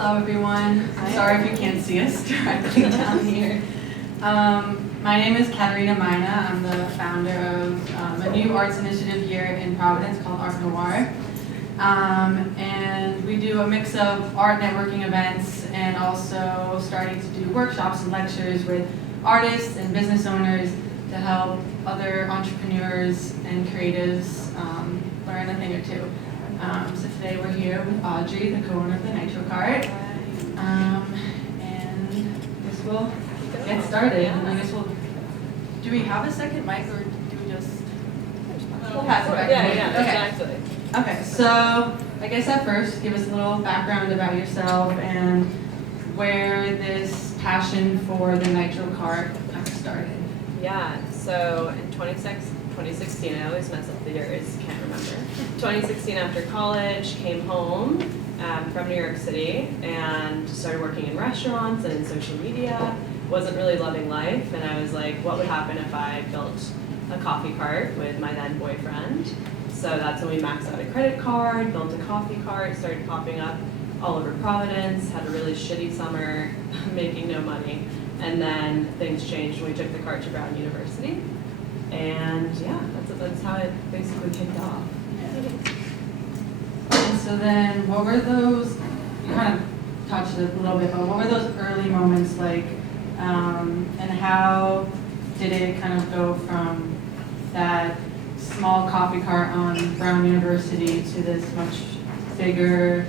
Hello, everyone. Sorry if you can't see us directly down here. My name is Katerina Mina. I'm the founder of a new arts initiative here in Providence called Art Noir. And we do a mix of art networking events and also starting to do workshops and lectures with artists and business owners to help other entrepreneurs and creatives learn a thing or two. So today we're here with Audrey, the co-owner of the Nitro Bar. And I guess we'll get started. And I guess do we have a second mic or do we just, we'll pass it back? Yeah, exactly. Okay, so I guess at first, give us a little background about yourself and where this passion for the Nitro Cart kind of started. Yeah, so in 2016, I always mess up the years, can't remember. 2016 after college, came home from New York City and started working in restaurants and in social media. Wasn't really loving life, and I was like, what would happen if I built a coffee cart with my then boyfriend? So that's when we maxed out a credit card, built a coffee cart, started popping up all over Providence, had a really shitty summer, making no money. And then things changed when we took the cart to Brown University. And yeah, that's how it basically kicked off. And so then what were those, you kind of touched it a little bit, but what were those early moments like, and how did it kind of go from that small coffee cart on Brown University to this much bigger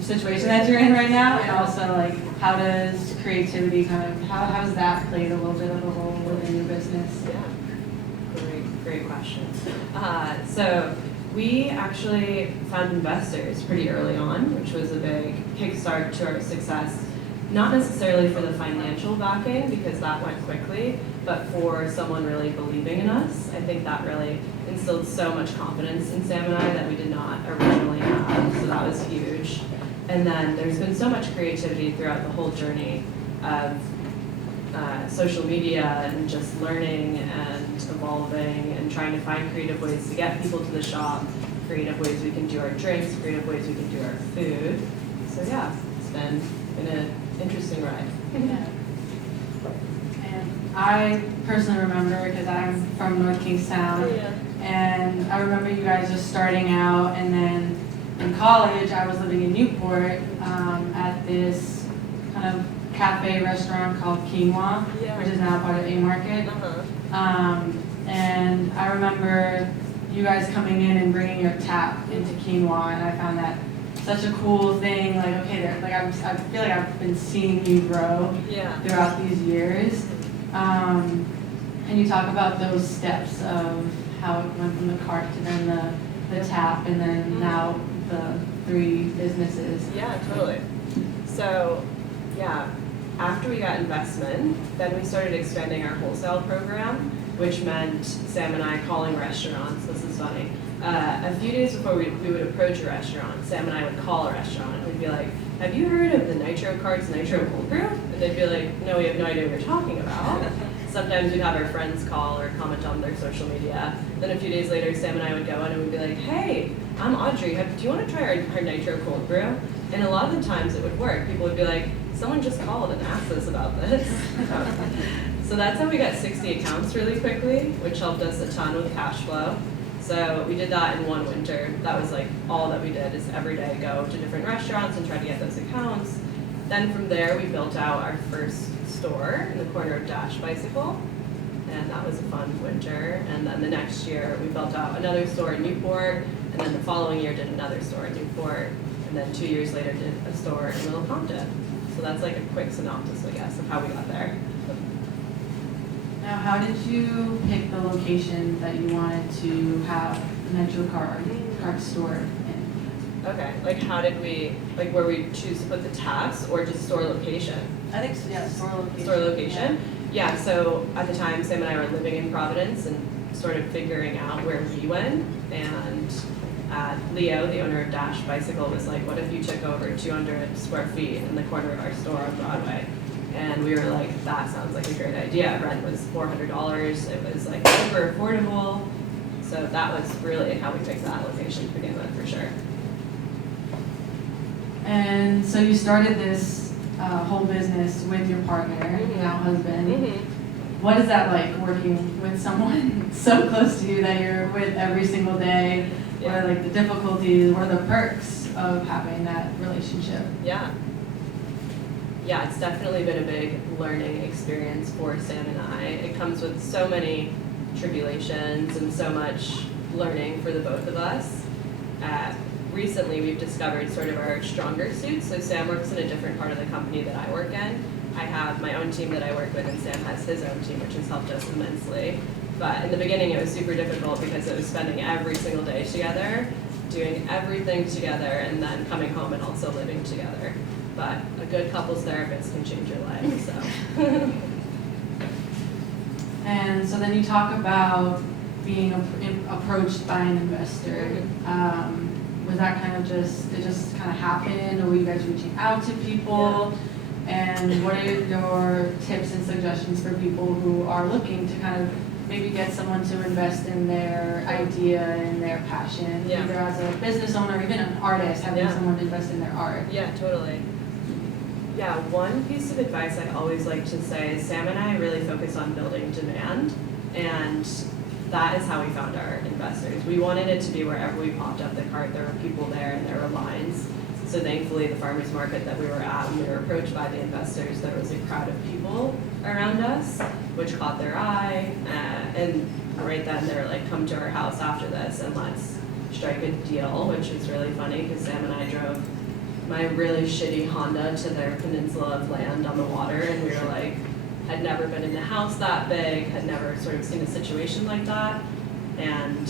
situation that you're in right now? And also, like, how does creativity how has that played a little bit of a role within your business? Yeah, great question. So we actually found investors pretty early on, which was a big kickstart to our success. Not necessarily for the financial backing, because that went quickly, but for someone really believing in us. I think that really instilled so much confidence in Sam and I that we did not originally have, so that was huge. And then there's been so much creativity throughout the whole journey of social media and just learning and evolving and trying to find creative ways to get people to the shop, creative ways we can do our drinks, creative ways we can do our food. So yeah, it's been an interesting ride. Yeah. And I personally remember, because I'm from North Kingstown, and I remember you guys just starting out, and then in college I was living in Newport at this kind of cafe restaurant called Quinoa, which is now part of A-Market. And I remember you guys coming in and bringing your tap into Quinoa, and I found that such a cool thing. Like, okay, I feel like I've been seeing you grow throughout these years. And you talk about those steps of how it went from the cart to then the tap, and then now the 3 businesses. Yeah, totally. So, yeah, after we got investment, then we started expanding our wholesale program, which meant Sam and I calling restaurants. This is funny. A few days before we would approach a restaurant, Sam and I would call a restaurant and we'd be like, have you heard of the Nitro Cart's Nitro Cold Brew? And they'd be like, no, we have no idea what you're talking about. Sometimes we'd have our friends call or comment on their social media. Then a few days later, Sam and I would go in and we'd be like, hey, I'm Audrey. Do you want to try our Nitro Cold Brew? And a lot of the times it would work. People would be like, someone just called and asked us about this. So that's how we got 60 accounts really quickly, which helped us a ton with cash flow. So we did that in one winter. That was like all that we did, is every day go to different restaurants and try to get those accounts. Then from there, we built out our first store in the corner of Dash Bicycle. And that was a fun winter. And then the next year, we built out another store in Newport. And then the following year, did another store in Newport. And then 2 years later, did a store in Little Compton. So that's like a quick synopsis, I guess, of how we got there. Now, how did you pick the location that you wanted to have the Nitro Cart store in? Okay, like how did we, like where we choose to put the taps or just store location? I think, yeah, store location. Store location? Yeah, so at the time, Sam and I were living in Providence and sort of figuring out where we went. And Leo, the owner of Dash Bicycle, was like, what if you took over 200 square feet in the corner of our store on Broadway? And we were like, that sounds like a great idea. Rent was $400. It was like super affordable. So that was really how we picked that location to begin with, for sure. And And so you started this whole business with your partner, now husband. What is that like, working with someone so close to you that you're with every single day? What are like the difficulties? What are the perks of having that relationship? Yeah, it's definitely been a big learning experience for Sam and I. It comes with so many tribulations and so much learning for the both of us. Recently, we've discovered sort of our stronger suits. So Sam works in a different part of the company that I work in. I have my own team that I work with, and Sam has his own team, which has helped us immensely. But in the beginning, it was super difficult because it was spending every single day together, doing everything together, and then coming home and also living together. But a good couples therapist can change your life, so. And so then you talk about being approached by an investor. Was that kind of it just kind of happened, or were you guys reaching out to people? And what are your tips and suggestions for people who are looking to kind of maybe get someone to invest in their idea and their passion, either as a business owner or even an artist, having someone invest in their art? Yeah, totally. Yeah, one piece of advice I always like to say is Sam and I really focus on building demand, and that is how we found our investors. We wanted it to be wherever we popped up the cart, there were people there and there were lines. So thankfully, the farmers market that we were at, when we were approached by the investors, there was a crowd of people around us, which caught their eye. And right then, they were like, come to our house after this and let's strike a deal, which was really funny because Sam and I drove my really shitty Honda to their peninsula of land on the water, and we were like, had never been in a house that big, had never sort of seen a situation like that. And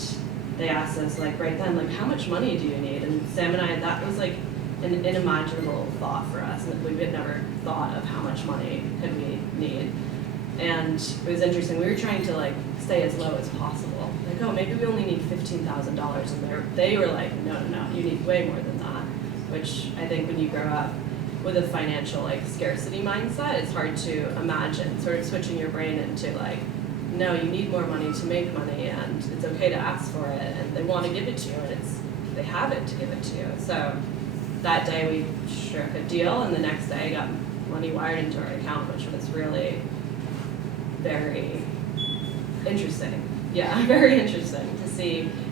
they asked us like right then, like, how much money do you need? And Sam and I, that was like an unimaginable thought for us. And we had never thought of how much money could we need. And it was interesting, we were trying to like stay as low as possible. Like, oh, maybe we only need $15,000. And they were like, no, you need way more than that. Which I think when you grow up with a financial like scarcity mindset, it's hard to imagine sort of switching your brain into like, no, you need more money to make money, and it's okay to ask for it, and they want to give it to you, and they have it to give it to you. So that day we struck a deal, and the next day got money wired into our account, which was really very interesting. Yeah, very interesting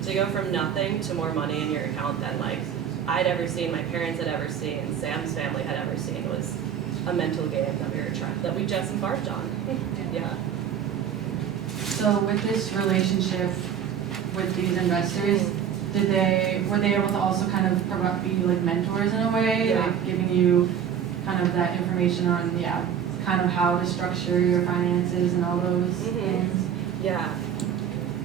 to go from nothing to more money in your account than like I'd ever seen, my parents had ever seen, Sam's family had ever seen. It was a mental game that we just embarked on. Yeah. So with this relationship with these investors, were they able to also kind of be like mentors in a way, like giving you kind of that information on kind of how to structure your finances and all those things? Yeah.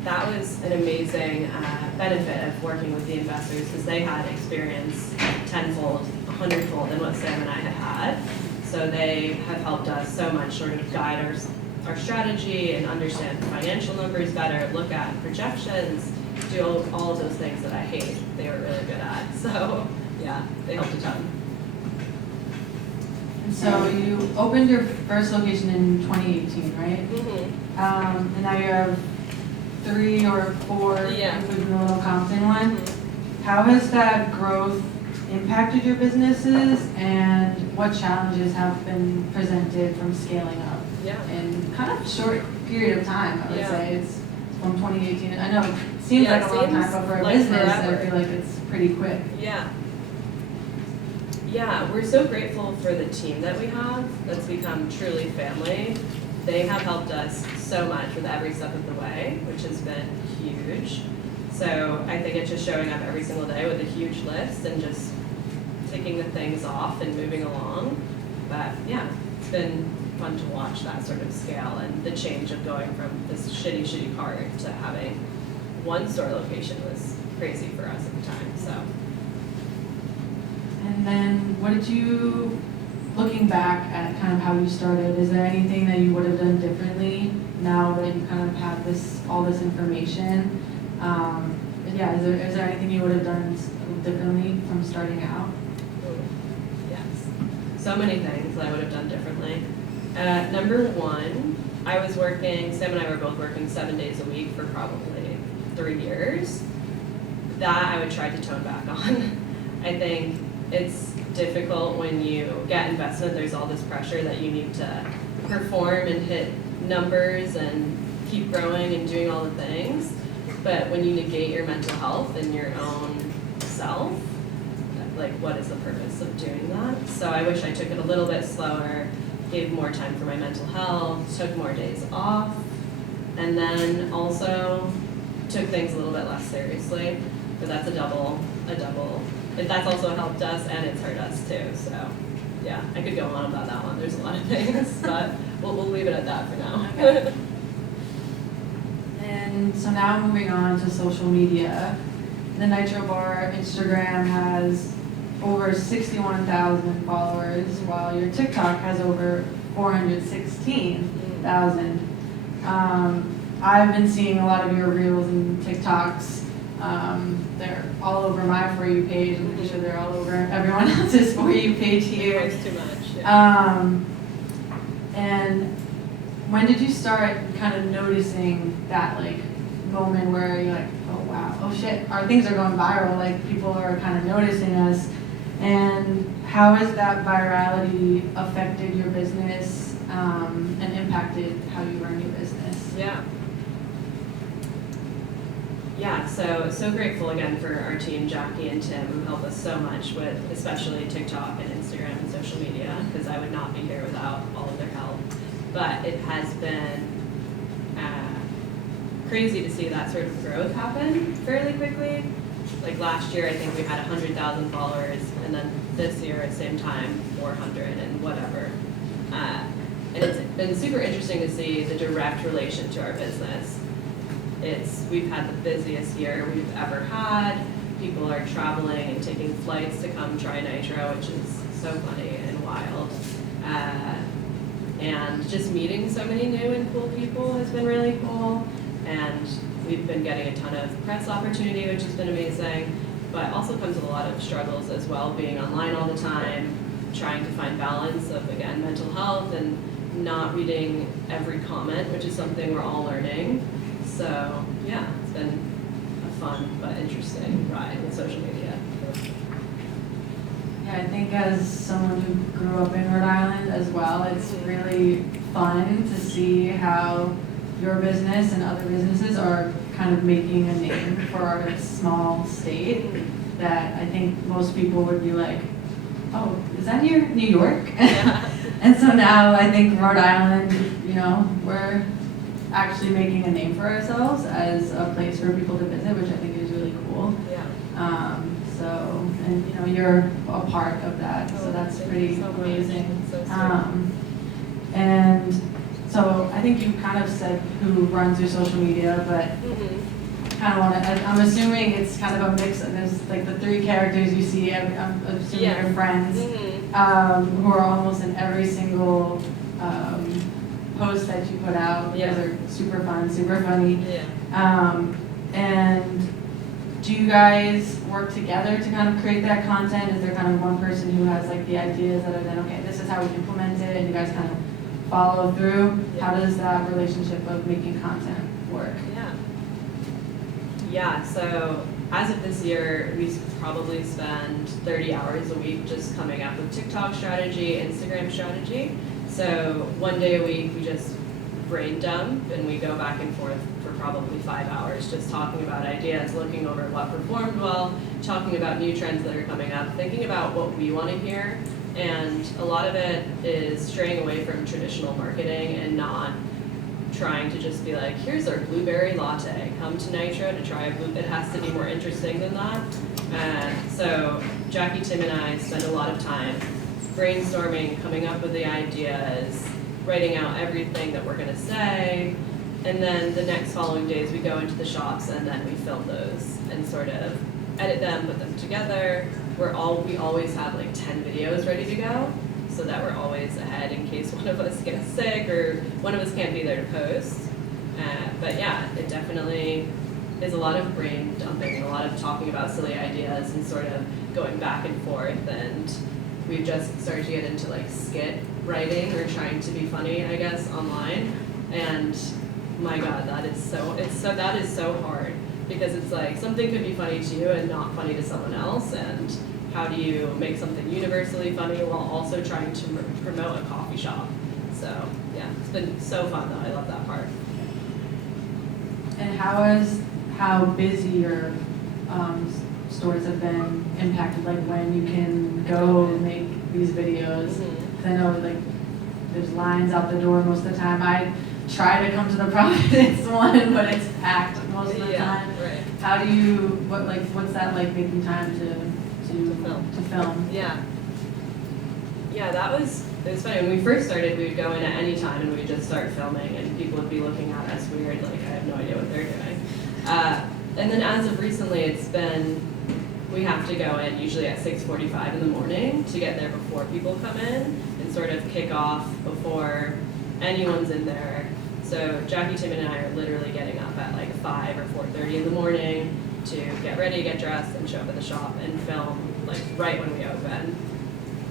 That was an amazing benefit of working with the investors, because they had experience tenfold, 100-fold in what Sam and I had. So they have helped us so much sort of guide our strategy and understand financial numbers better, look at projections, do all of those things that I hate. They were really good at. So yeah, they helped a ton. And so you opened your first location in 2018, right? And now you have 3 or 4, including the little Compton one. How has that growth impacted your businesses, and what challenges have been presented from scaling up in kind of a short period of time? I would say it's from 2018. I know it seems like a long time, but for a business, forever. I feel like it's pretty quick. Yeah, we're so grateful for the team that we have that's become truly family. They have helped us so much with every step of the way, which has been huge. So I think it's just showing up every single day with a huge list and just ticking the things off and moving along. But yeah, it's been fun to watch that sort of scale and the change of going from this shitty cart to having one store location was crazy for us at the time. So. And then what did you, looking back at kind of how you started, is there anything that you would have done differently now that you kind of have all this information? Is there anything you would have done differently from starting out? Yes, so many things that I would have done differently. Number one, Sam and I were both working 7 days a week for probably 3 years. That I would try to tone back on. I think it's difficult when you get investment. There's all this pressure that you need to perform and hit numbers and keep growing and doing all the things. But when you negate your mental health and your own self, like what is the purpose of doing that? So I wish I took it a little bit slower, gave more time for my mental health, took more days off, and then also took things a little bit less seriously. But that's a double. That's also helped us and it's hurt us too. So yeah, I could go on about that one. There's a lot of things, but we'll leave it at that for now. Okay. And so now moving on to social media. The Nitro Bar Instagram has over 61,000 followers, while your TikTok has over 416,000. I've been seeing a lot of your reels and TikToks. They're all over my For You page. I'm pretty sure they're all over everyone else's For You page here. It's too much. Yeah. And when did you start kind of noticing that like moment where you're like, oh wow, oh shit, our things are going viral, like people are kind of noticing us, and how has that virality affected your business and impacted how you run your business? Yeah, so grateful again for our team, Jackie and Tim, who help us so much with especially TikTok and Instagram and social media, because I would not be here without all of their help. But it has been crazy to see that sort of growth happen fairly quickly. Like last year, I think we had 100,000 followers, and then this year at the same time, 400 and whatever. And it's been super interesting to see the direct relation to our business. We've had the busiest year we've ever had. People are traveling and taking flights to come try Nitro, which is so funny and wild. And just meeting so many new and cool people has been really cool. And we've been getting a ton of press opportunity, which has been amazing. But also comes with a lot of struggles as well, being online all the time, trying to find balance of, again, mental health and not reading every comment, which is something we're all learning. So yeah, it's been a fun but interesting ride with social media. Yeah, I think as someone who grew up in Rhode Island as well, it's really fun to see how your business and other businesses are kind of making a name for our small state that I think most people would be like, oh, is that near New York? Yeah. And so now I think Rhode Island, we're actually making a name for ourselves as a place for people to visit, which I think is really cool. Yeah. And you're a part of that, so that's pretty so amazing. So And so I think you kind of said who runs your social media, but kind of I'm assuming it's kind of a mix, and there's like the three characters you see, I'm assuming your friends, who are almost in every single post that you put out. You guys are super fun, super funny. And do you guys work together to kind of create that content? Is there kind of one person who has like the ideas that are then, okay, this is how we implement it, and you guys kind of follow through? How does that relationship of making content work? Yeah, so as of this year, we probably spend 30 hours a week just coming up with TikTok strategy, Instagram strategy. So one day a week, we just brain dump and we go back and forth for probably 5 hours, just talking about ideas, looking over what performed well, talking about new trends that are coming up, thinking about what we want to hear. And a lot of it is straying away from traditional marketing and not trying to just be like, here's our blueberry latte, come to Nitro to try a blue. It has to be more interesting than that. So Jackie, Tim, and I spend a lot of time brainstorming, coming up with the ideas, writing out everything that we're gonna say, and then the next following days we go into the shops and then we film those and sort of edit them, put them together. We always have like 10 videos ready to go, so that we're always ahead in case one of us gets sick or one of us can't be there to post. But yeah, it definitely is a lot of brain dumping and a lot of talking about silly ideas and sort of going back and forth, and we've just started to get into like skit writing or trying to be funny, I guess, online. And my God, that is so hard, because it's like something could be funny to you and not funny to someone else, and how do you make something universally funny while also trying to promote a coffee shop. So yeah, it's been so fun though. I love that part. And how busy your stores have been impacted, like when you can go make these videos? Mm-hmm. 'Cause I know like there's lines out the door most of the time. I try to come to the Providence one, but it's packed most of the time. Right. How do you, what's that like, making time to film? Yeah. Yeah, it was funny. When we first started, we would go in at any time and we would just start filming and people would be looking at us weird, like I have no idea what they're doing. And then as of recently, it's been, we have to go in usually at 6:45 in the morning to get there before people come in and sort of kick off before anyone's in there. So Jackie, Tim, and I are literally getting up at like 5 or 4:30 in the morning to get ready, get dressed, and show up at the shop and film like right when we open,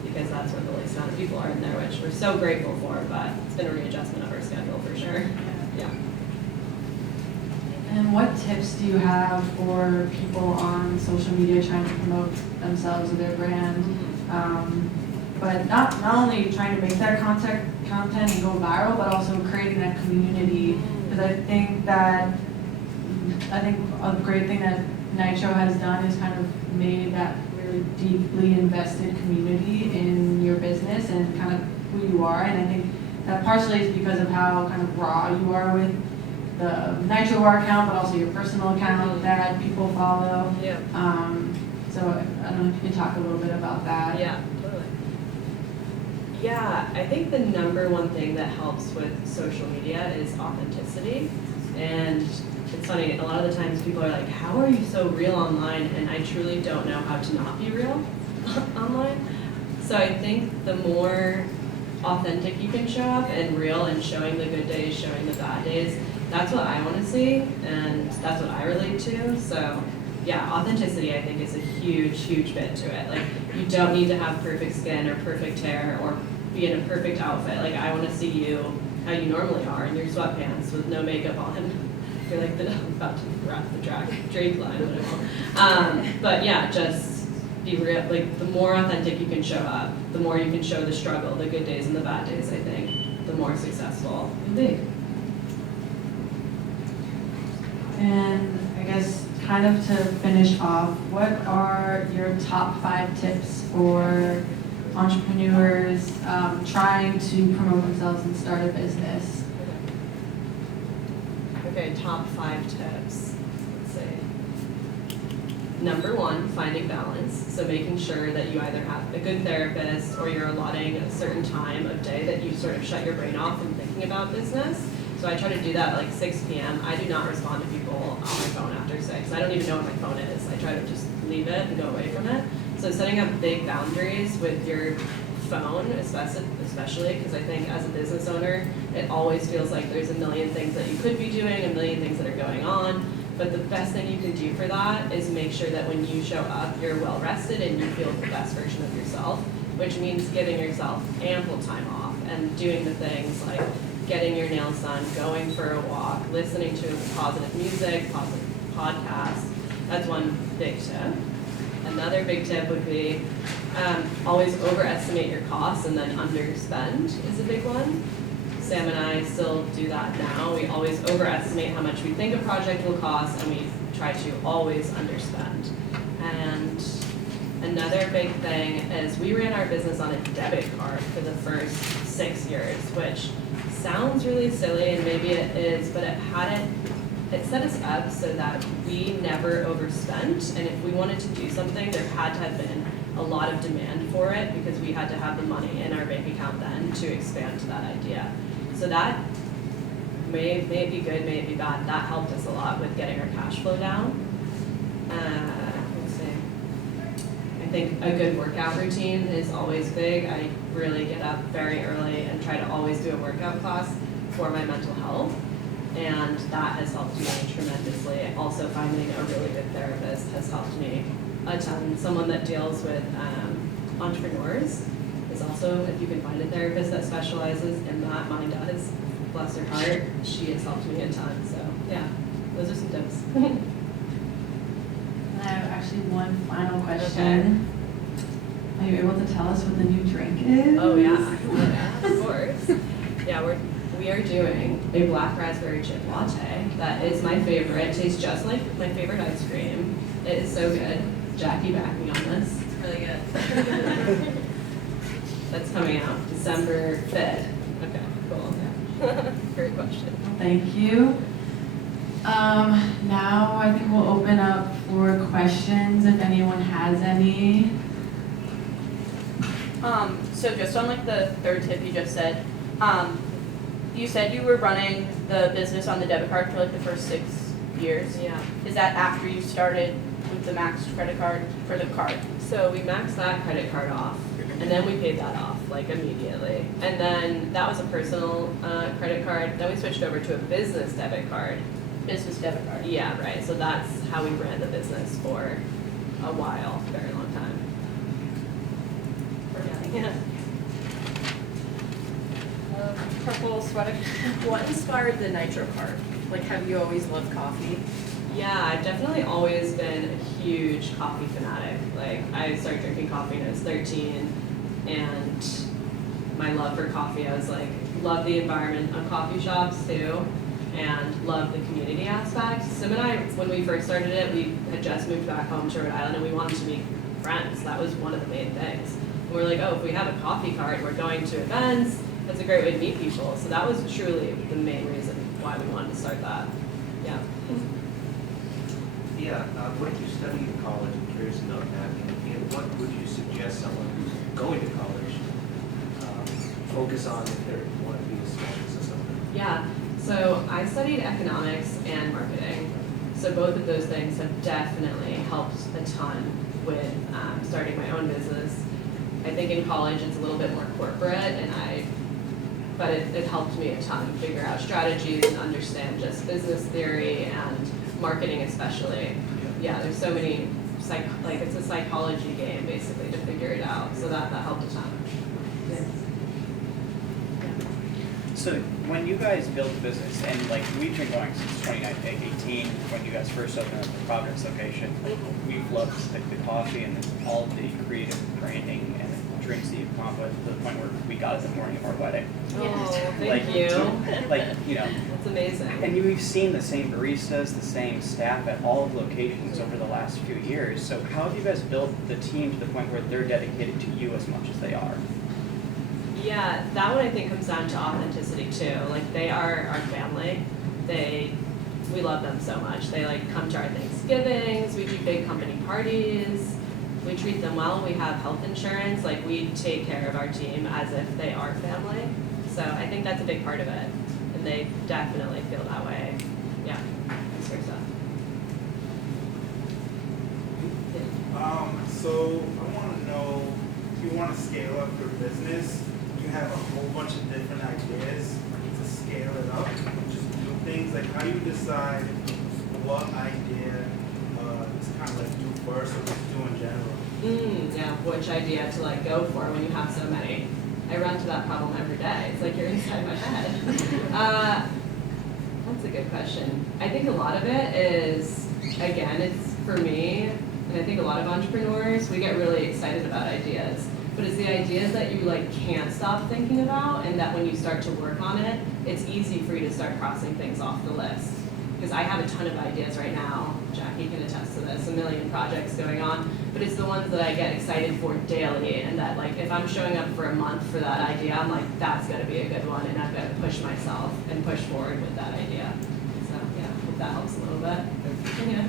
because that's when the least amount of people are in there, which we're so grateful for, but it's been a readjustment of our schedule for sure. Yeah. And what tips do you have for people on social media trying to promote themselves or their brand? But not only trying to make that content and go viral, but also creating that community. Because I think a great thing that Nitro has done is kind of made that really deeply invested community in your business and kind of who you are. And I think that partially is because of how kind of raw you are with the Nitro Bar account, but also your personal account that people follow. Yeah. So I don't know if you can talk a little bit about that. Yeah, totally. Yeah, I think the number one thing that helps with social media is authenticity. And it's funny, a lot of the times people are like, how are you so real online? And I truly don't know how to not be real online. So I think the more authentic you can show up and real and showing the good days, showing the bad days, that's what I want to see, and that's what I relate to. So yeah, authenticity I think is a huge, huge bit to it. Like, you don't need to have perfect skin or perfect hair or be in a perfect outfit. Like, I want to see you how you normally are in your sweatpants with no makeup on. You're like, I'm about to wrap the Drake line, but I won't. But yeah, just be real. Like, the more authentic you can show up, the more you can show the struggle, the good days and the bad days, I think, the more successful you'll be. And I guess kind of to finish off, what are your top 5 tips for entrepreneurs trying to promote themselves and start a business? Okay, top 5 tips. Let's see. Number 1, finding balance. So making sure that you either have a good therapist or you're allotting a certain time of day that you sort of shut your brain off from thinking about business. So I try to do that at like 6 p.m. I do not respond to people on my phone after 6. I don't even know what my phone is. I try to just leave it and go away from it. So setting up big boundaries with your phone, especially because I think as a business owner, it always feels like there's a million things that you could be doing, a million things that are going on. But the best thing you can do for that is make sure that when you show up, you're well rested and you feel the best version of yourself, which means giving yourself ample time off and doing the things like getting your nails done, going for a walk, listening to positive music, positive podcasts. That's one big tip. Another big tip would be always overestimate your costs and then underspend is a big one. Sam and I still do that now. We always overestimate how much we think a project will cost, and we try to always underspend. And another big thing is we ran our business on a debit card for the first 6 years, which sounds really silly, and maybe it is, but it set us up so that we never overspent, and if we wanted to do something, there had to have been a lot of demand for it because we had to have the money in our bank account then to expand to that idea. So that may it be good, may it be bad. That helped us a lot with getting our cash flow down. Let's see. I think a good workout routine is always big. I really get up very early and try to always do a workout class for my mental health. And that has helped me tremendously. Also, finding a really good therapist has helped me a ton. Someone that deals with entrepreneurs is also, if you can find a therapist that specializes in that, mine does. Bless her heart, she has helped me a ton. So yeah, those are some tips. I have actually one final question. Are you able to tell us what the new drink is? Oh yeah, of course. Yeah, we are doing a black raspberry chip latte. That is my favorite. It tastes just like my favorite ice cream. It is so good. Jackie backed me on this. It's really good. That's coming out December 5th. Okay, cool. Great question. Thank you. Now I think we'll open up for questions if anyone has any. So just on like the third tip you just said, you said you were running the business on the debit card for like the first 6 years. Yeah. Is that after you started with the maxed credit card for the card? So we maxed that credit card off, and then we paid that off like immediately. And then that was a personal credit card. Then we switched over to a business debit card. Business debit card. Yeah, right. So that's how we ran the business for a while, very long time. Yeah. Purple sweater. What inspired the Nitro card? Like, have you always loved coffee? Yeah, I've definitely always been a huge coffee fanatic. Like, I started drinking coffee when I was 13, and my love for coffee, I was like, love the environment of coffee shops too, and love the community aspect. Sim and I, when we first started it, we had just moved back home to Rhode Island, and we wanted to meet friends. That was one of the main things. And we're like, oh, if we have a coffee cart, we're going to events, that's a great way to meet people. So that was truly the main reason why we wanted to start that. Yeah. Yeah, what did you study in college? I'm curious about that. And what would you suggest someone who's going to college focus on if they want to be a specialist or something? Yeah, so I studied economics and marketing. So both of those things have definitely helped a ton with starting my own business. I think in college it's a little bit more corporate, but it helped me a ton figure out strategies and understand just business theory and marketing especially. Yeah, there's so many, it's a psychology game basically to figure it out. So that helped a ton. Yeah. So when you guys built the business, and like we've been going since 2018, when you guys first opened up the Providence location, we've loved the coffee and all of the creative branding and the drinks that you've come up with to the point where we got it the morning of our wedding. Oh, thank Like, you. That's amazing. And we've seen the same baristas, the same staff at all of locations over the last few years. So how have you guys built the team to the point where they're dedicated to you as much as they are? Yeah, that one I think comes down to authenticity too. Like they are our family. We love them so much. They like come to our Thanksgivings. We do big company parties. We treat them well. We have health insurance. Like we take care of our team as if they are family. So I think that's a big part of it. And they definitely feel that way. Yeah, vice versa. So I want to know, if you want to scale up your business, you have a whole bunch of different ideas to scale it up, just do things. Like, how do you decide what idea to kind of like do first or just do in general? Yeah, which idea to like go for when you have so many? I run to that problem every day. It's like you're inside my head. That's a good question. I think a lot of it is, again, it's for me, and I think a lot of entrepreneurs, we get really excited about ideas. But it's the ideas that you like can't stop thinking about, and that when you start to work on it, it's easy for you to start crossing things off the list. Because I have a ton of ideas right now, Jackie can attest to this, a million projects going on, but it's the ones that I get excited for daily, and that like if I'm showing up for a month for that idea, I'm like, that's gonna be a good one, and I've got to push myself and push forward with that idea. So yeah, hope that helps a little bit. Yeah.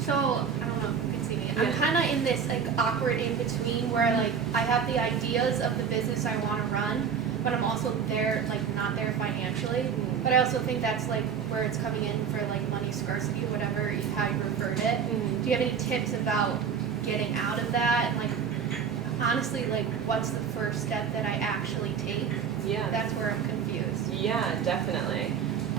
So, I don't know if you can see me. I'm Yeah. kind of in this like awkward in between where like I have the ideas of the business I want to run, but I'm also there, like not there financially. But I also think that's like where it's coming in for like money scarcity, whatever, how you referred it. Do you have any tips about getting out of that? And like, honestly, like what's the first step that I actually take? Yeah. That's where I'm confused. Yeah, definitely.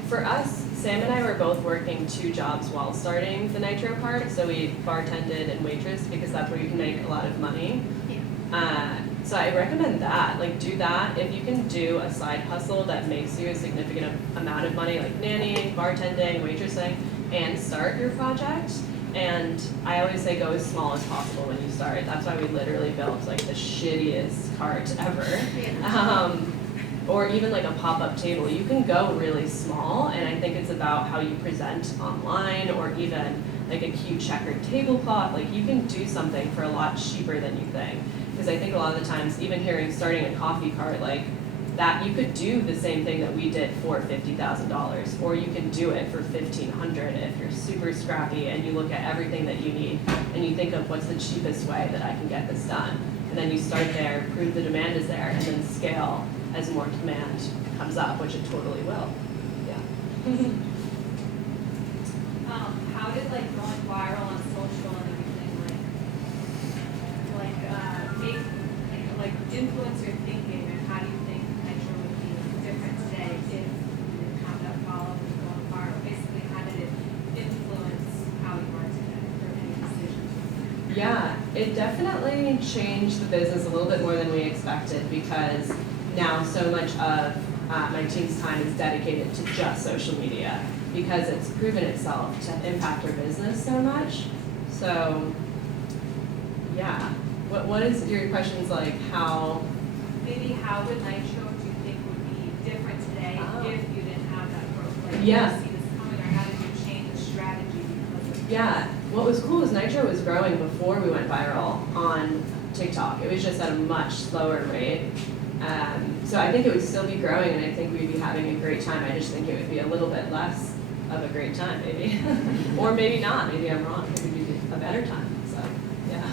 For us, Sam and I were both working 2 jobs while starting the Nitro part. So we bartended and waitress because that's where you can make a lot of money. Yeah. So I recommend that. Like do that. If you can do a side hustle that makes you a significant amount of money, like nannying, bartending, waitressing, and start your project, And I always say go as small as possible when you start. That's why we literally built like the shittiest cart ever. Or even like a pop-up table. You can go really small, and I think it's about how you present online, or even like a cute checkered tablecloth. Like you can do something for a lot cheaper than you think. Because I think a lot of the times, even hearing starting a coffee cart, like that you could do the same thing that we did for $50,000, or you can do it for $1,500 if you're super scrappy and you look at everything that you need and you think of what's the cheapest way that I can get this done. And then you start there, prove the demand is there, and then scale as more demand comes up, which it totally will. Yeah. How did like going viral on social and everything like influence your thinking, and how do you think Nitro would be different today if you didn't have that follow and going viral? Basically, how did it influence how you are today or any decisions? Yeah, it definitely changed the business a little bit more than we expected, because now so much of my team's time is dedicated to just social media, because it's proven itself to impact our business so much. So, yeah. What is your questions like? How? Maybe how would Nitro, do you think, would be different today if you didn't have that growth? Like, Yeah. do you see this coming, or how did you change the strategy because of Yeah, what was cool is Nitro was growing before we went viral on TikTok. It was just at a much slower rate. So I think it would still be growing, and I think we'd be having a great time. I just think it would be a little bit less of a great time, maybe. Or maybe not, maybe I'm wrong. It would be a better time, so, yeah.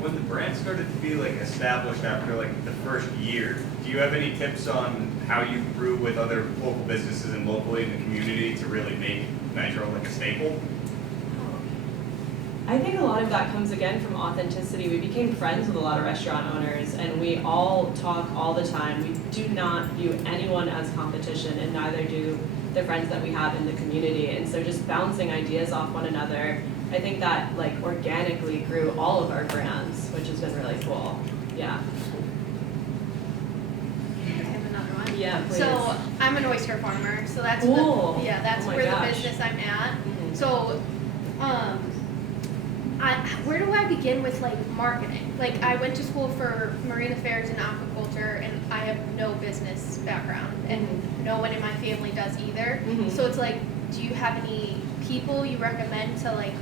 When the brand started to be like established after like the first year, do you have any tips on how you grew with other local businesses and locally in the community to really make Nitro like a staple? I think a lot of that comes again from authenticity. We became friends with a lot of restaurant owners, and we all talk all the time. We do not view anyone as competition, and neither do the friends that we have in the community. And so just bouncing ideas off one another, I think that like organically grew all of our brands, which has been really cool. Yeah. I have another one. Yeah, please. So I'm an oyster farmer, so that's Cool. that's Oh my where gosh. the business I'm at. Mhm. So, where do I begin with like marketing? Like I went to school for marine affairs and aquaculture, and I have no business background, and no one in my family does either. Mhm. So it's like, do you have any people you recommend to like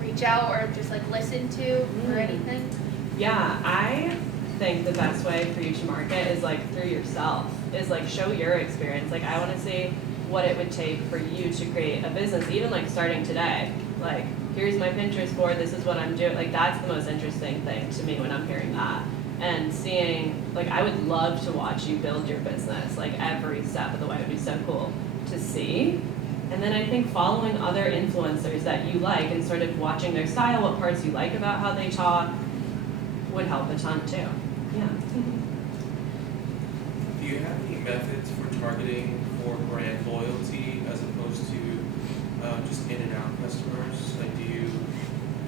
reach out or just like listen to or anything? Yeah, I think the best way for you to market is like through yourself, is like show your experience. Like I want to see what it would take for you to create a business, even like starting today. Like, here's my Pinterest board, this is what I'm doing. Like that's the most interesting thing to me when I'm hearing that. And seeing, like I would love to watch you build your business, like every step of the way would be so cool to see. And then I think following other influencers that you like and sort of watching their style, what parts you like about how they talk, would help a ton too. Yeah. Do you have any methods for targeting for brand loyalty as opposed to just in and out customers? Like, do you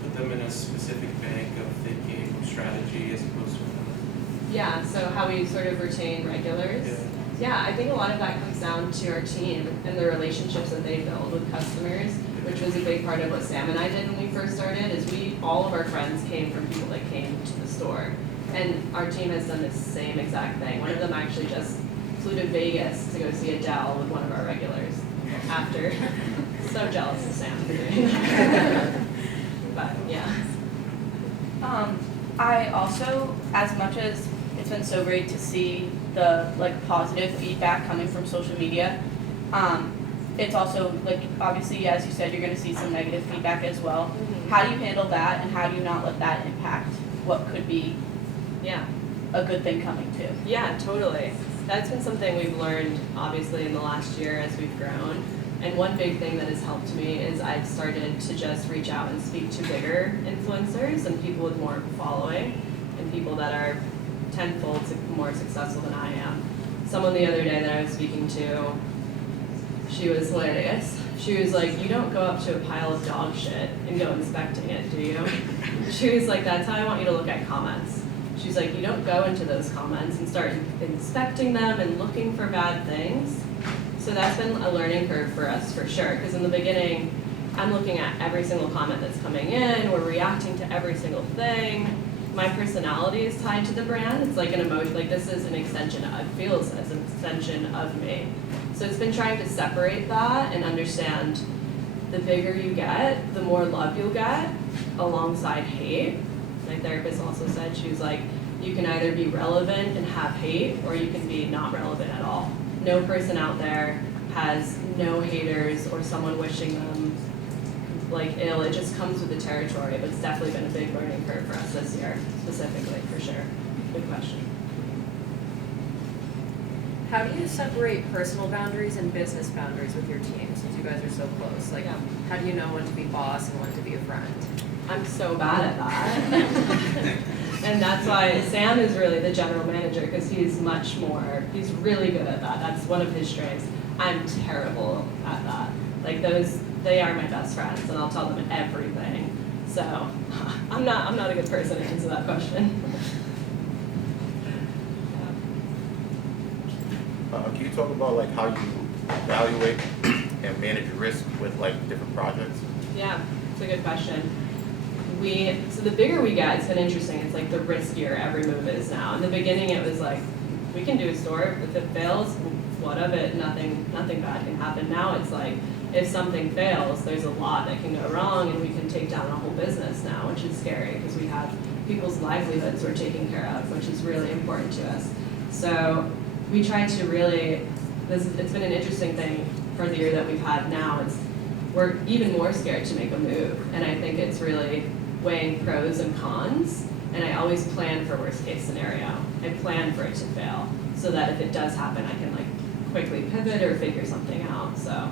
put them in a specific bank of thinking or strategy as opposed to another? Yeah, so how we sort of retain regulars. Yeah, I think a lot of that comes down to our team and the relationships that they build with customers, which was a big part of what Sam and I did when we first started, is all of our friends came from people that came to the store. And our team has done the same exact thing. One of them actually just flew to Vegas to go see Adele with one of our regulars after. So jealous of Sam for doing that. But yeah. I also, as much as it's been so great to see the like positive feedback coming from social media, it's also like obviously, as you said, you're going to see some negative feedback as well. Mm-hmm. How do you handle that, and how do you not let that impact what could be a good thing coming too? Yeah, totally. That's been something we've learned obviously in the last year as we've grown. And one big thing that has helped me is I've started to just reach out and speak to bigger influencers and people with more following and people that are tenfold more successful than I am. Someone the other day that I was speaking to, she was hilarious. She was like, you don't go up to a pile of dog shit and go inspecting it, do you? She was like, that's how I want you to look at comments. She's like, you don't go into those comments and start inspecting them and looking for bad things. So that's been a learning curve for us for sure, because in the beginning, I'm looking at every single comment that's coming in, we're reacting to every single thing. My personality is tied to the brand. It's like an emotion, like this is an extension, it feels as an extension of me. So it's been trying to separate that and understand the bigger you get, the more love you'll get alongside hate. My therapist also said, she was like, you can either be relevant and have hate, or you can be not relevant at all. No person out there has no haters or someone wishing them like ill. It just comes with the territory, but it's definitely been a big learning curve for us this year, specifically, for sure. Good question. How do you separate personal boundaries and business boundaries with your team, since you guys are so close? Like, Yeah. how do you know when to be boss and when to be a friend? I'm so bad at that. And that's why Sam is really the general manager, because he's really good at that. That's one of his strengths. I'm terrible at that. Like they are my best friends, and I'll tell them everything. So I'm not a good person to answer that question. Can you talk about like how you evaluate and manage risk with like different projects? Yeah, it's a good question. So the bigger we get, it's been interesting. It's like the riskier every move is now. In the beginning, it was like, we can do a store. If it fails, what of it? Nothing bad can happen. Now it's like, if something fails, there's a lot that can go wrong, and we can take down a whole business now, which is scary because we have people's livelihoods we're taking care of, which is really important to us. So we try to really, it's been an interesting thing for the year that we've had now. We're even more scared to make a move, and I think it's really weighing pros and cons, and I always plan for worst case scenario. I plan for it to fail, so that if it does happen, I can like quickly pivot or figure something out. So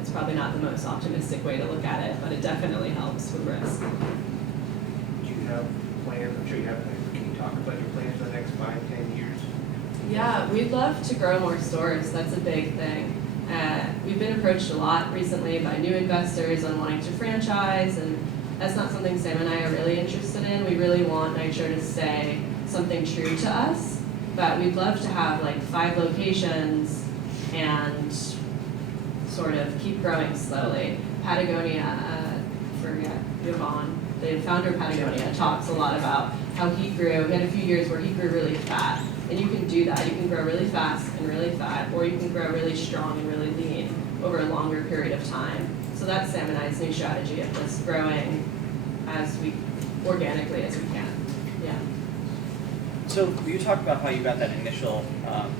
it's probably not the most optimistic way to look at it, but it definitely helps with risk. Do you have plans? I'm sure you have. Can you talk about your plans for the next 5-10 years? Yeah, we'd love to grow more stores. That's a big thing. We've been approached a lot recently by new investors on wanting to franchise, and that's not something Sam and I are really interested in. We really want Nitro to stay something true to us, but we'd love to have like 5 locations and sort of keep growing slowly. Patagonia, Yvonne, the founder of Patagonia, talks a lot about how he grew. He had a few years where he grew really fat. And you can do that. You can grow really fast and really fat, or you can grow really strong and really lean over a longer period of time. So that's Sam and I's new strategy of just growing organically as we can. Yeah. So you talked about how you got that initial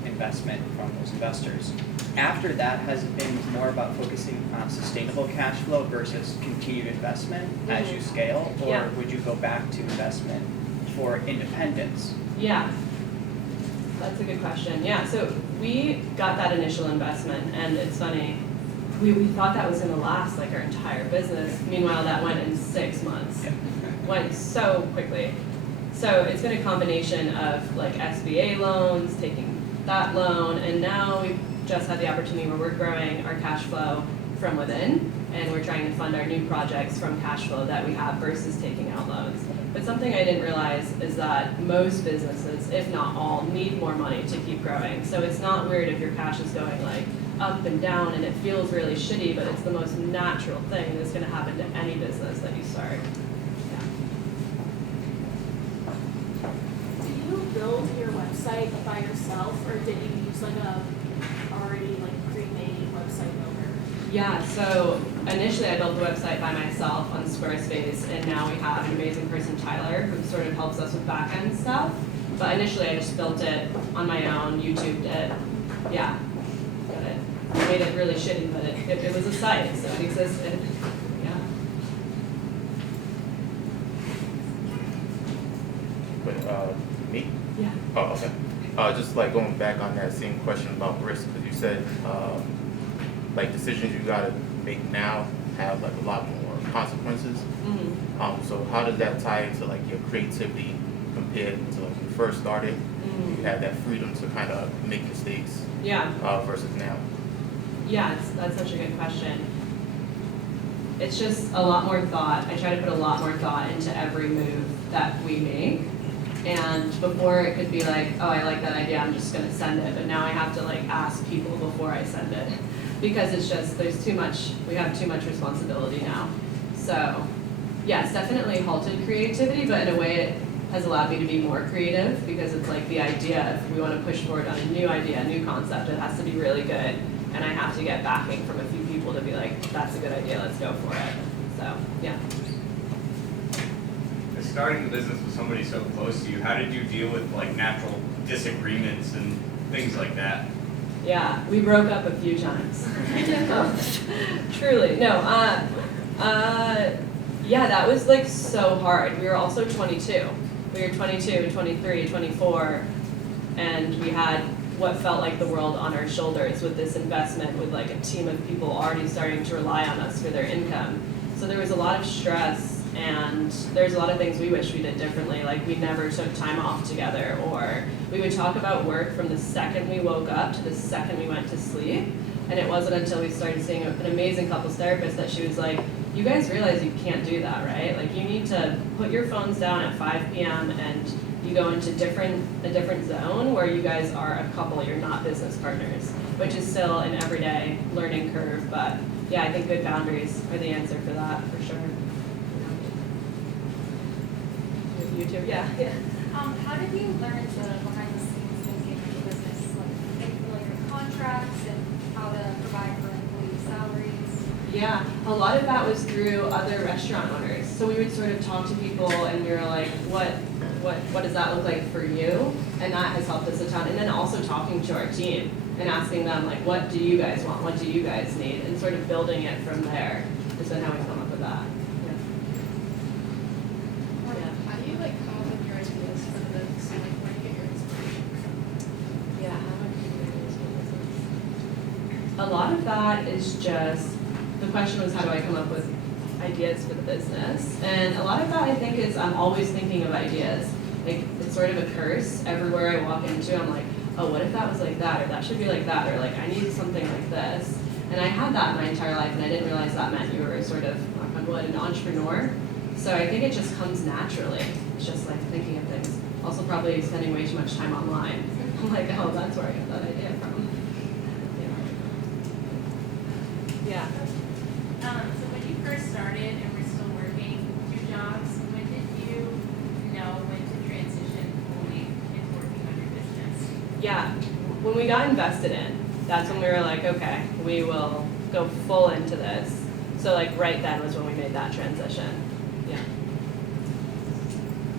investment from those investors. After that, has it been more about focusing on sustainable cash flow versus continued investment as you scale, or Yeah. would you go back to investment for independence? Yeah. That's a good question. Yeah, so we got that initial investment, and it's funny, we thought that was gonna last like our entire business. Meanwhile, that went in 6 months. Went so quickly. So it's been a combination of like SBA loans, taking that loan, and now we've just had the opportunity where we're growing our cash flow from within, and we're trying to fund our new projects from cash flow that we have versus taking out loans. But something I didn't realize is that most businesses, if not all, need more money to keep growing. So it's not weird if your cash is going like up and down and it feels really shitty, but it's the most natural thing that's gonna happen to any business that you start. Yeah. Do you build your website by yourself, or did you use like a already like pre-made website builder? Yeah, so initially I built the website by myself on Squarespace, and now we have an amazing person, Tyler, who sort of helps us with back-end stuff. But initially I just built it on my own, YouTubed it, yeah, got it. I made it really shitty, but it was a site, so it existed, yeah. But me? Yeah. Oh, okay. Just like going back on that same question about risk, because you said like decisions you gotta make now have like a lot more consequences. Mm-hmm. So how does that tie into like your creativity compared to like when you first started? Mm-hmm. You had that freedom to kind of make mistakes. Yeah. Versus now. Yeah, that's such a good question. It's just a lot more thought. I try to put a lot more thought into every move that we make. And before it could be like, oh, I like that idea, I'm just gonna send it. But now I have to like ask people before I send it. because it's just, we have too much responsibility now. So, yeah, it's definitely halted creativity, but in a way it has allowed me to be more creative, because it's like the idea, if we want to push forward on a new idea, a new concept, it has to be really good, and I have to get backing from a few people to be like, that's a good idea, let's go for it. So, yeah. Starting the business with somebody so close to you, how did you deal with like natural disagreements and things like that? Yeah, we broke up a few times. Truly, no. Yeah, that was like so hard. We were also 22. We were 22, 23, 24, and we had what felt like the world on our shoulders with this investment, with like a team of people already starting to rely on us for their income. So there was a lot of stress, and there's a lot of things we wish we did differently. Like we never took time off together, or we would talk about work from the second we woke up to the second we went to sleep. And it wasn't until we started seeing an amazing couples therapist that she was like, you guys realize you can't do that, right? Like you need to put your phones down at 5 p.m. and you go into a different zone where you guys are a couple, you're not business partners, which is still an everyday learning curve. But yeah, I think good boundaries are the answer for that, for sure. You too, yeah. How did you learn the behind the scenes thinking of the business, like your contracts and how to provide for employee salaries? Yeah, a lot of that was through other restaurant owners. So we would sort of talk to people and we were like, what does that look like for you? And that has helped us a ton. And then also talking to our team and asking them like, what do you guys want? What do you guys need? And sort of building it from there is then how we come up with that. How do you like come up with your ideas for the business? Like where do you get your inspiration from? Yeah, a lot of that is just, the question was how do I come up with ideas for the business? And a lot of that I think is I'm always thinking of ideas. Like it's sort of a curse. Everywhere I walk into, I'm like, oh, what if that was like that? Or that should be like that? Or like, I need something like this. And I had that my entire life, and I didn't realize that meant you were sort of, knock on wood, an entrepreneur. So I think it just comes naturally. It's just like thinking of things. Also probably spending way too much time online. I'm like, oh, that's where I got that idea from. Yeah. So when you first started and were still working 2 jobs, when did you know when to transition fully into working on your business? Yeah, when we got invested in, that's when we were like, okay, we will go full into this. So like right then was when we made that transition. Yeah.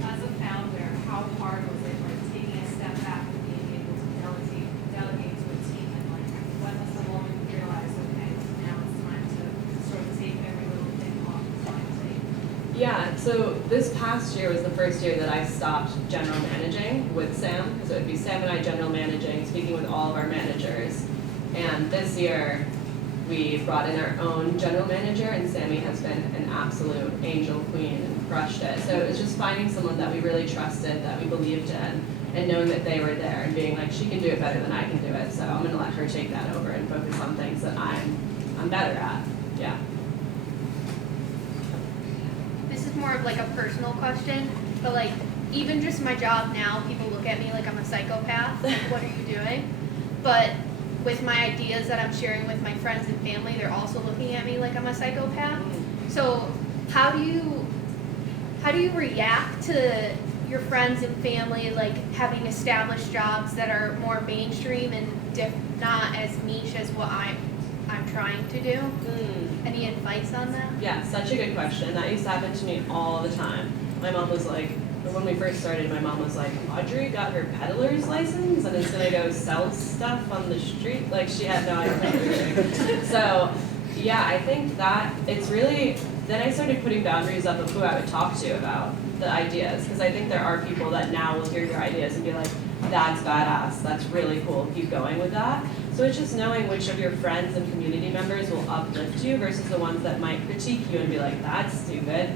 As a founder, how hard was it like taking a step back and being able to delegate to a team, and like when was the moment you realized, okay, now it's time to sort of take every little thing off the plate? Yeah, so this past year was the first year that I stopped general managing with Sam, because it would be Sam and I general managing, speaking with all of our managers. And this year, we brought in our own general manager, and Sammy has been an absolute angel queen and crushed it. So it was just finding someone that we really trusted, that we believed in, and knowing that they were there and being like, she can do it better than I can do it, so I'm gonna let her take that over and focus on things that I'm better at. Yeah. This is more of like a personal question, but like even just my job now, people look at me like I'm a psychopath. Like, what are you doing? But with my ideas that I'm sharing with my friends and family, they're also looking at me like I'm a psychopath. So how do you react to your friends and family like having established jobs that are more mainstream and not as niche as what I'm trying to do? Any advice on that? Yeah, such a good question. That used to happen to me all the time. My mom was like, when we first started, my mom was like, Audrey got her peddler's license and is gonna go sell stuff on the street. Like she had no idea what we were doing. So yeah, I think that it's really, then I started putting boundaries up of who I would talk to about the ideas, because I think there are people that now will hear your ideas and be like, that's badass, that's really cool, keep going with that. So it's just knowing which of your friends and community members will uplift you versus the ones that might critique you and be like, that's stupid.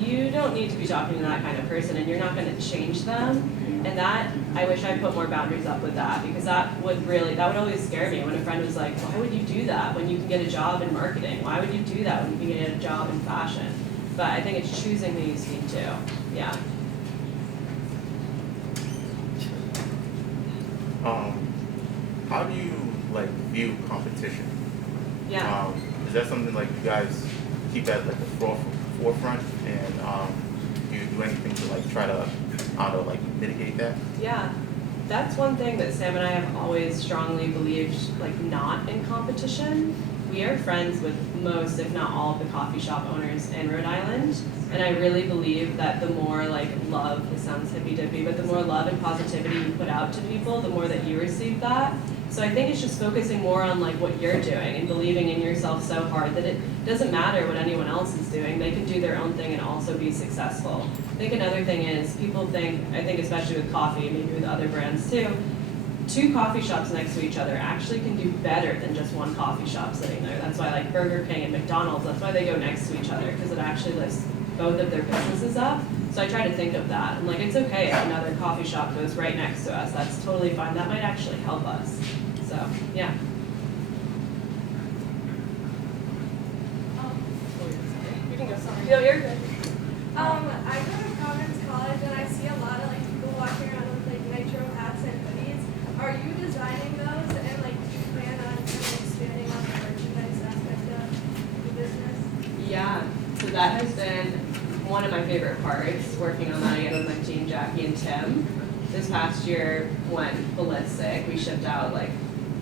You don't need to be talking to that kind of person, and you're not going to change them. And that, I wish I put more boundaries up with that, because that would always scare me when a friend was like, why would you do that when you can get a job in marketing? Why would you do that when you can get a job in fashion? But I think it's choosing who you speak to. Yeah. How do you like view competition? Yeah. Is that something like you guys keep at like the forefront, and do you do anything to like try to, I don't know, like mitigate that? Yeah, that's one thing that Sam and I have always strongly believed, like not in competition. We are friends with most, if not all, of the coffee shop owners in Rhode Island. And I really believe that the more like love, this sounds hippy-dippy, but the more love and positivity you put out to people, the more that you receive that. So I think it's just focusing more on like what you're doing and believing in yourself so hard that it doesn't matter what anyone else is doing. They can do their own thing and also be successful. I think another thing is people think, I think especially with coffee, maybe with other brands too, 2 coffee shops next to each other actually can do better than just one coffee shop sitting there. That's why like Burger King and McDonald's, that's why they go next to each other, because it actually lifts both of their businesses up. So I try to think of that. I'm like, it's okay if another coffee shop goes right next to us. That's totally fine. That might actually help us. So, yeah. You can go, sorry. No, you're good. I go to Providence College and I see a lot of like people walking around with like Nitro hats and hoodies. Are you designing those and like do you plan on kind of expanding on the merchandise aspect of the business? Yeah, so that has been one of my favorite parts, working on that again with my team, Jackie and Tim. This past year went ballistic. We shipped out like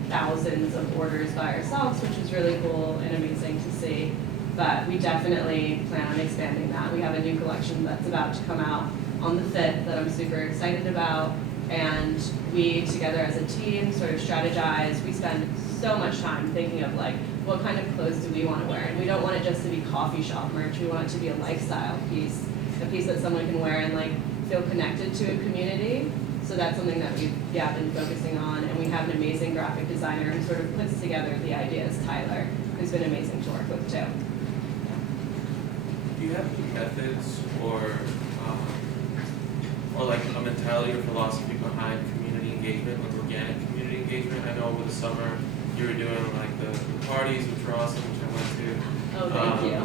thousands of orders by ourselves, which was really cool and amazing to see. But we definitely plan on expanding that. We have a new collection that's about to come out on the 5th that I'm super excited about. And we, together as a team, sort of strategize. We spend so much time thinking of like, what kind of clothes do we want to wear? And we don't want it just to be coffee shop merch. We want it to be a lifestyle piece, a piece that someone can wear and like feel connected to a community. So that's something that we've been focusing on. And we have an amazing graphic designer who sort of puts together the ideas, Tyler, who's been amazing to work with too. Do you have any methods or like a mentality or philosophy behind community engagement, like organic community engagement? I know over the summer you were doing like the parties, which were awesome, which I went to. Oh, thank you.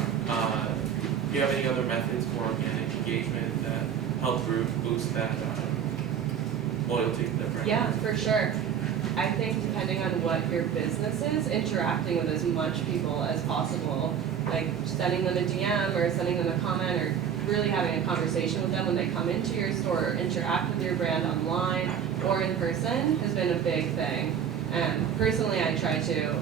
Do you have any other methods for organic engagement that help boost that loyalty to the brand? Yeah, for sure. I think depending on what your business is, interacting with as much people as possible, like sending them a DM or sending them a comment or really having a conversation with them when they come into your store or interact with your brand online or in person has been a big thing. And personally, I try to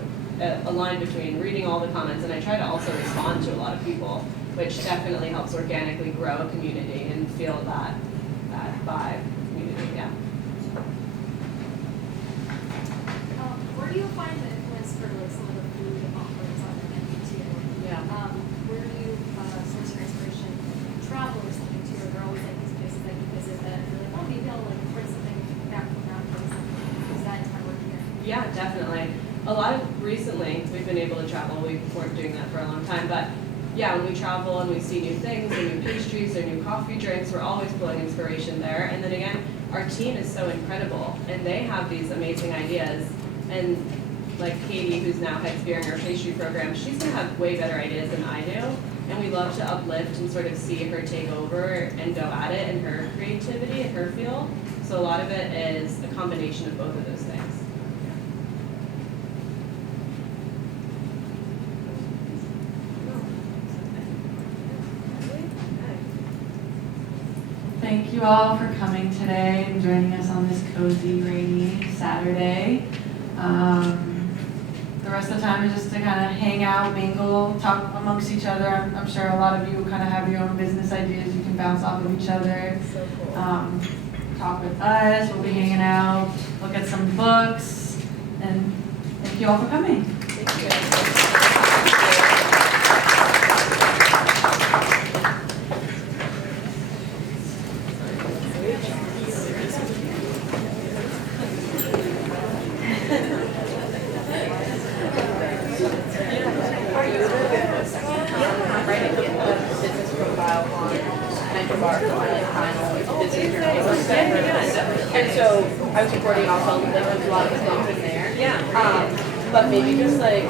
align between reading all the comments and I try to also respond to a lot of people, which definitely helps organically grow a community and feel that vibe community, yeah. Where do you find the influence for like some of the food offerings on the menu too? Yeah. Where do you source your inspiration? Travel or something too? Or there are always like these places that you visit that you're like, oh, maybe I'll like bring something back from that place and use that into my work here. Yeah, definitely. A lot of recently, we've been able to travel. We weren't doing that for a long time, but yeah, when we travel and we see new things, or new pastries, or new coffee drinks, we're always pulling inspiration there. And then again, our team is so incredible, and they have these amazing ideas. And like Katie, who's now head steering our pastry program, she's gonna have way better ideas than I do. And we love to uplift and sort of see her take over and go at it in her creativity and her field. So a lot of it is a combination of both of those things. Thank you all for coming today and joining us on this cozy, rainy Saturday. The rest of the time is just to kind of hang out, mingle, talk amongst each other. I'm sure a lot of you kind of have your own business ideas. You can bounce off of each other. So cool. Talk with us. We'll be hanging out, look at some books, and thank you all for coming. Thank you. Business profile on Nitro Bar for my final business journey. And so I was recording also like a lot of the things in there. Yeah. But maybe just like